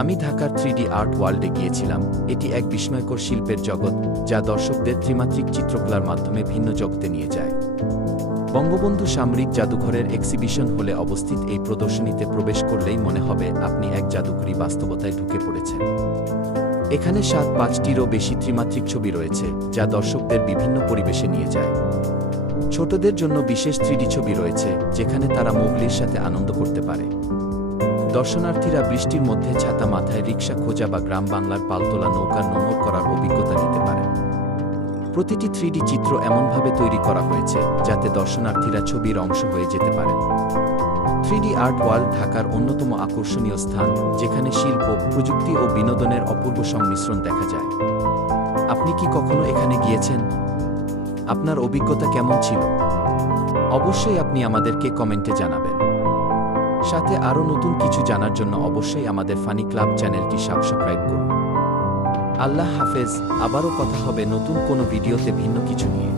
আমি ঢাকার 3D art ওয়ার্ল্ডে গিয়েছিলাম। এটি এক বিস্ময়কর শিল্পের জগৎ যা দর্শকদের ত্রিমাত্রিক চিত্রকলার মাধ্যমে ভিন্ন জগতে নিয়ে যায়। বঙ্গবন্ধু সামরিক জাদুঘরের এক্সিবিশন হলে অবস্থিত এই প্রদর্শনীতে প্রবেশ করলেই মনে হবে আপনি এক জাদুকরী বাস্তবতায় ঢুকে পড়েছেন। এখানে 5,000-টিরও বেশি ত্রিমাত্রিক ছবি রয়েছে যা দর্শকদের বিভিন্ন পরিবেশে নিয়ে যায়। ছোটদের জন্য বিশেষ 3D ছবি রয়েছে যেখানে তারা মোগলির সাথে আনন্দ করতে পারে। দর্শনার্থীরা বৃষ্টির মধ্যে ছাতা মাথায় রিকশা খোঁজা বা গ্রাম বাংলার পালতোলা নৌকার নোঙর করার অভিজ্ঞতা নিতে পারে। প্রতিটি 3D চিত্র এমনভাবে তৈরি করা হয়েছে যাতে দর্শনার্থীরা ছবির অংশ হয়ে যেতে পারে। 3D আর্ট ওয়ার্ল্ড ঢাকার অন্যতম আকর্ষণীয় স্থান, যেখানে শিল্প, প্রযুক্তি ও বিনোদনের অপূর্ব সংমিশ্রণ দেখা যায়। আপনি কি কখনো এখানে গিয়েছেন? আপনার অভিজ্ঞতা কেমন ছিল? অবশ্যই আপনি আমাদেরকে কমেন্টে জানাবেন। সাথে আরও নতুন কিছু জানার জন্য অবশ্যই আমাদের ফানি ক্লাব চ্যানেলটি সাবস্ক্রাইব করুন। আল্লাহ হাফেজ। আবারও কথা হবে নতুন কোনো ভিডিওতে ভিন্ন কিছু নিয়ে।